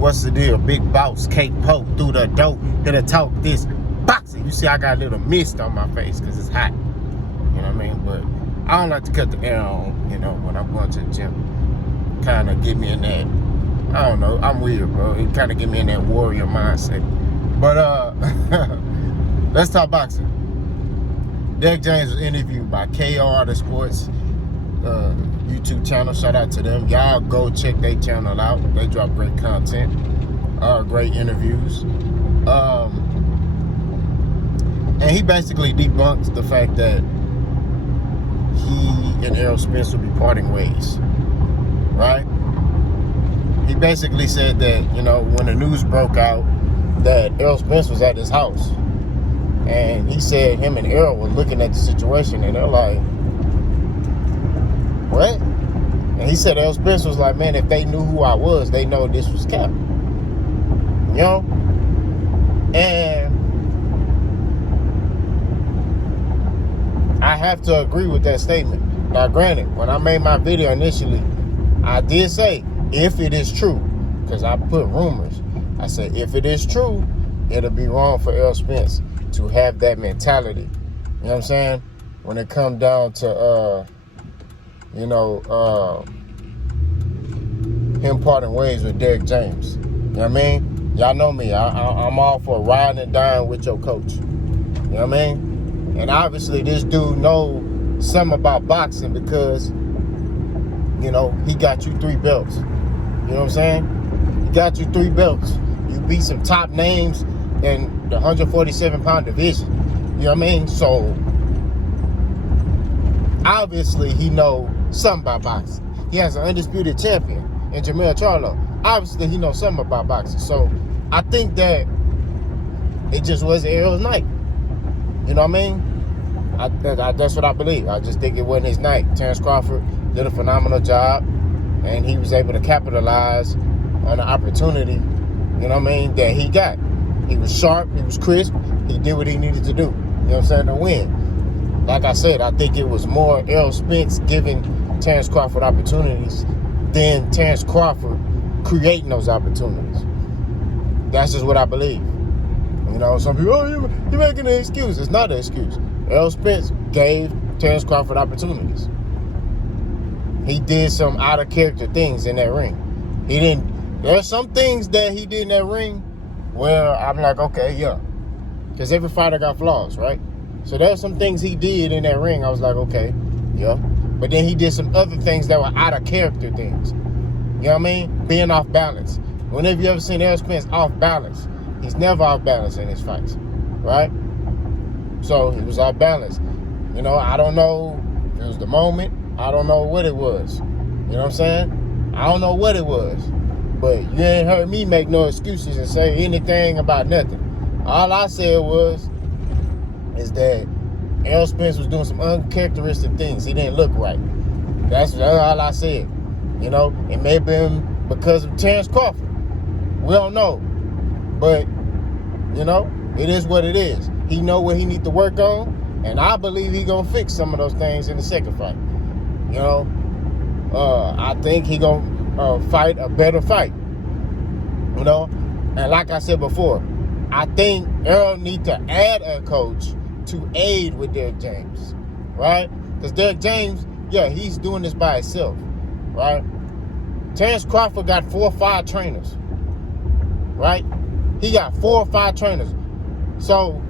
What's the deal? Big boss, cake poke through the dope. Gonna talk this boxing. You see, I got a little mist on my face because it's hot. You know what I mean? But I don't like to cut the air on, when I'm going to the gym. Kind of get me in that, I don't know, I'm weird, bro. It kind of get me in that warrior mindset. But, let's talk boxing. Derrick James was interviewed by KR The Sports YouTube channel. Shout out to them. Y'all go check their channel out. They drop great content, great interviews. And he basically debunks the fact that he and Errol Spence will be parting ways, right? He basically said that, when the news broke out that Errol Spence was at his house, and he said him and Errol were looking at the situation, and they're like, what? And he said Errol Spence was like, man, if they knew who I was, they know this was cap. And I have to agree with that statement. Now, granted, when I made my video initially, I did say, if it is true, because I put rumors, I said, if it is true, it'll be wrong for Errol Spence to have that mentality. You know what I'm saying? When it comes down to, him parting ways with Derrick James. You know what I mean? Y'all know me. I'm all for riding and dying with your coach. You know what I mean? And obviously this dude know something about boxing because, he got you 3 belts. You know what I'm saying? He got you 3 belts. You beat some top names in the 147-pound division. You know what I mean? So, obviously, he know something about boxing. He has an undisputed champion in Jermell Charlo. Obviously, he knows something about boxing. So, I think that it just wasn't Errol's night. You know what I mean? That's what I believe. I just think it wasn't his night. Terrence Crawford did a phenomenal job, and he was able to capitalize on the opportunity, that he got. He was sharp, he was crisp, he did what he needed to do, to win. Like I said, I think it was more Errol Spence giving Terrence Crawford opportunities than Terrence Crawford creating those opportunities. That's just what I believe. Some people, you're making an excuse. It's not an excuse. Errol Spence gave Terrence Crawford opportunities. He did some out-of-character things in that ring. There's some things that he did in that ring where I'm like, okay, yeah. Because every fighter got flaws, right? So there's some things he did in that ring. I was like, okay, yeah. But then he did some other things that were out-of-character things. You know what I mean? Being off balance. Whenever you ever seen Errol Spence off balance, he's never off balance in his fights, right? So he was off balance. I don't know if it was the moment. I don't know what it was. You know what I'm saying? I don't know what it was. But you ain't heard me make no excuses and say anything about nothing. All I said is that Errol Spence was doing some uncharacteristic things. He didn't look right. That's all I said. It may have been because of Terrence Crawford. We don't know. But, it is what it is. He know what he need to work on, and I believe he gonna fix some of those things in the second fight. I think he gonna fight a better fight. And like I said before, I think Errol need to add a coach to aid with Derrick James, right? Because Derrick James, he's doing this by himself, right? Terrence Crawford got 4 or 5 trainers, right? He got 4 or 5 trainers. So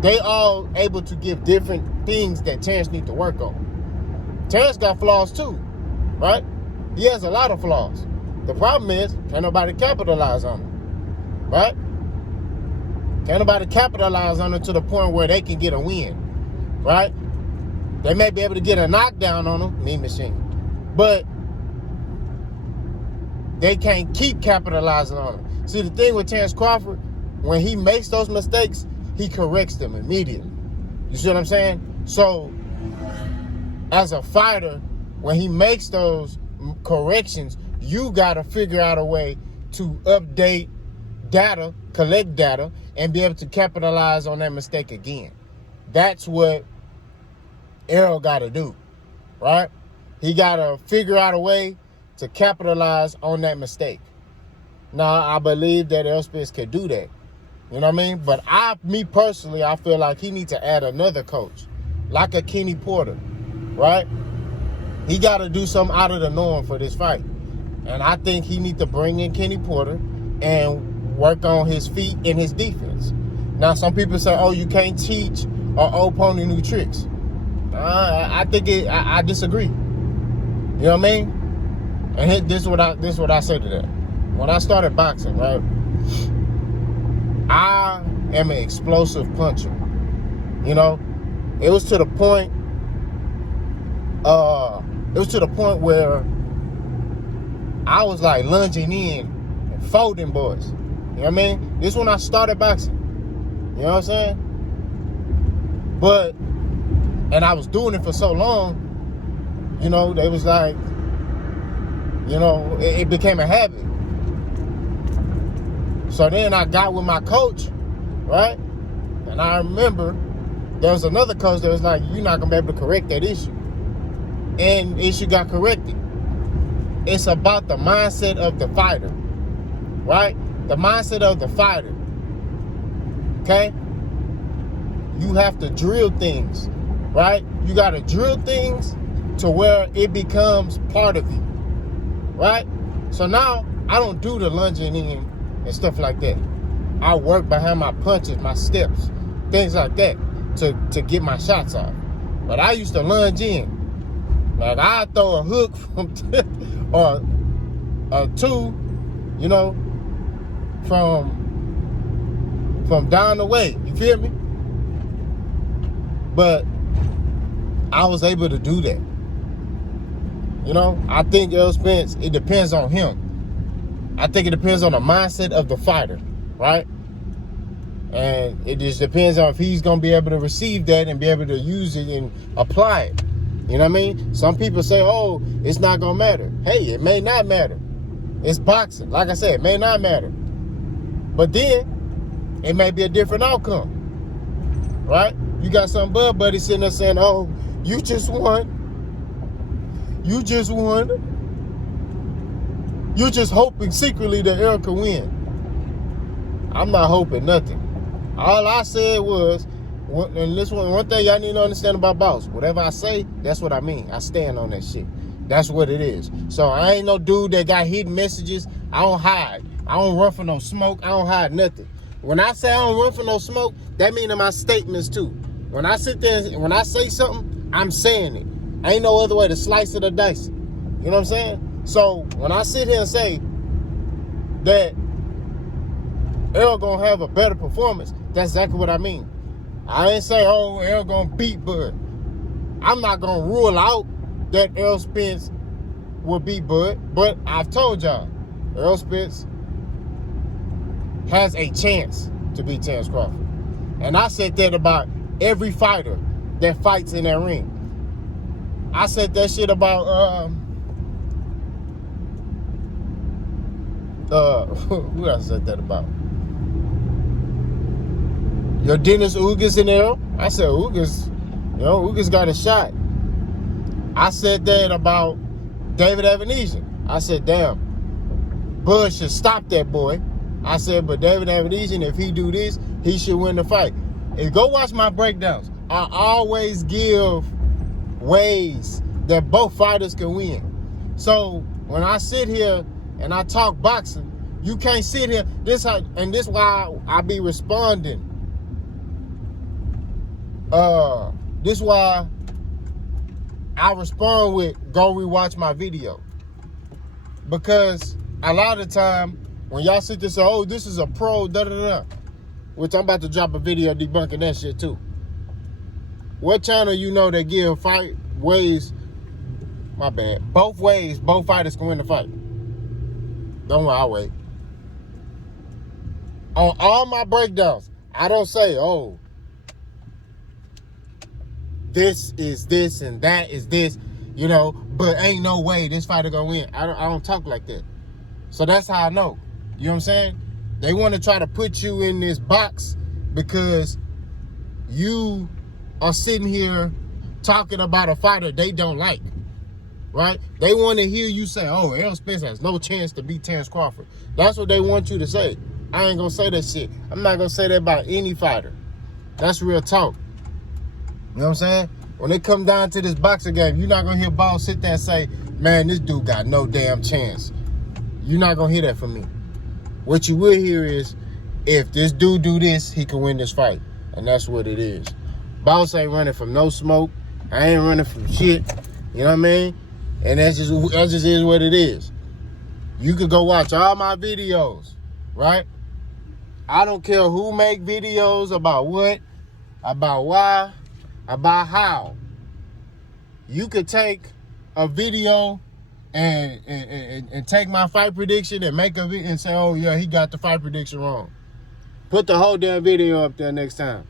they all able to give different things that Terrence need to work on. Terrence got flaws too, right? He has a lot of flaws. The problem is, can't nobody capitalize on them, right? Can't nobody capitalize on it to the point where they can get a win, right? They may be able to get a knockdown on them, Mean Machine, but they can't keep capitalizing on them. See, the thing with Terrence Crawford, when he makes those mistakes, he corrects them immediately. You see what I'm saying? So, as a fighter, when he makes those corrections, you got to figure out a way to update data, collect data, and be able to capitalize on that mistake again. That's what Errol got to do, right? He got to figure out a way to capitalize on that mistake. Now, I believe that Errol Spence can do that. You know what I mean? But me personally, I feel like he needs to add another coach, like a Kenny Porter, right? He got to do something out of the norm for this fight. And I think he needs to bring in Kenny Porter and work on his feet and his defense. Now, some people say, oh, you can't teach an old pony new tricks. I disagree. You know what I mean? And this is what I say to that. When I started boxing, right, I am an explosive puncher. You know, it was to the point where I was like lunging in and folding boys. You know what I mean? This is when I started boxing. You know what I'm saying? And I was doing it for so long, you know, they was like, you know, it became a habit. So then I got with my coach, right? And I remember there was another coach that was like, you're not going to be able to correct that issue. And the issue got corrected. It's about the mindset of the fighter, right? The mindset of the fighter, okay? You have to drill things, right? You got to drill things to where it becomes part of you, right? So now I don't do the lunging in and stuff like that. I work behind my punches, my steps, things like that to get my shots off. But I used to lunge in. Like I throw a hook from or a two, you know, from down the way. You feel me? But I was able to do that. You know, I think Errol Spence, it depends on him. I think it depends on the mindset of the fighter, right? And it just depends on if he's going to be able to receive that and be able to use it and apply it. You know what I mean? Some people say, oh, it's not going to matter. Hey, it may not matter. It's boxing. Like I said, it may not matter. But then, it may be a different outcome, right? You got some bud buddy sitting there saying, oh, you just won. You just won. You're just hoping secretly that Errol can win. I'm not hoping nothing. All I said was, and this one thing y'all need to understand about box, whatever I say, that's what I mean. I stand on that shit. That's what it is. So I ain't no dude that got hidden messages. I don't hide. I don't run for no smoke. I don't hide nothing. When I say I don't run for no smoke, that means in my statements too. When I sit there, when I say something, I'm saying it. Ain't no other way to slice it or dice it. You know what I'm saying? So when I sit here and say that Errol gonna have a better performance, that's exactly what I mean. I ain't say, oh, Errol gonna beat Bud. I'm not gonna rule out that Errol Spence will beat Bud, but I've told y'all, Errol Spence has a chance to beat Terrence Crawford. And I said that about every fighter that fights in that ring. I said that shit about who else said that about? Your Dennis Ugas in there. I said Ugas, you know, Ugas got a shot. I said that about David Evanesian. I said, damn, Bud should stop that boy. I said, but David Evanesian, if he do this, he should win the fight. And go watch my breakdowns. I always give ways that both fighters can win. So when I sit here and I talk boxing, you can't sit here. This why I be responding. This why I respond with go rewatch my video. Because a lot of the time when y'all sit there and say, oh, this is a pro, da-da-da, which I'm about to drop a video debunking that shit too. What channel you know that give fight ways, my bad, both ways, both fighters can win the fight? Don't worry, I'll wait. On all my breakdowns, I don't say, oh, this is this and that is this, you know, but ain't no way this fighter gonna win. I don't talk like that. So that's how I know. You know what I'm saying? They want to try to put you in this box because you are sitting here talking about a fighter they don't like. right? They want to hear you say, oh, Errol Spence has no chance to beat Terrence Crawford. That's what they want you to say. I ain't going to say that shit. I'm not going to say that about any fighter. That's real talk. You know what I'm saying? When it come down to this boxing game, you're not going to hear Ball sit there and say, man, this dude got no damn chance. You're not going to hear that from me. What you will hear is, if this dude do this, he can win this fight. And that's what it is. Boss ain't running from no smoke. I ain't running from shit. You know what I mean? And that just is what it is. You could go watch all my videos, right? I don't care who make videos about what, about why, about how. You could take a video and take my fight prediction and make a video and say, oh yeah, he got the fight prediction wrong. Put the whole damn video up there next time.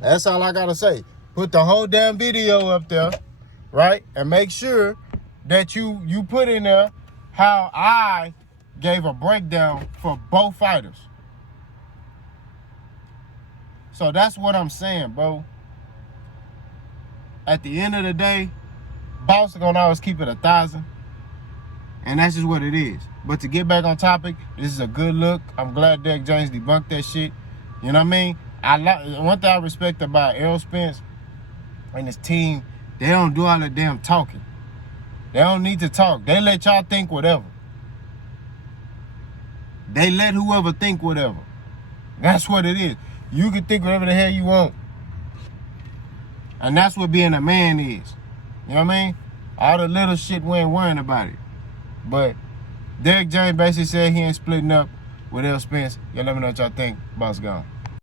That's all I gotta say. Put the whole damn video up there, right? And make sure that you put in there how I gave a breakdown for both fighters. So that's what I'm saying, bro. At the end of the day, Boss is gonna always keep it 1,000. And that's just what it is. But to get back on topic, this is a good look. I'm glad Derrick James debunked that shit. You know what I mean? One thing I respect about Errol Spence and his team, they don't do all that damn talking. They don't need to talk. They let y'all think whatever. They let whoever think whatever. That's what it is. You can think whatever the hell you want. And that's what being a man is. You know what I mean? All the little shit, we ain't worrying about it. But Derrick James basically said he ain't splitting up with Errol Spence. Y'all let me know what y'all think. Boss gone.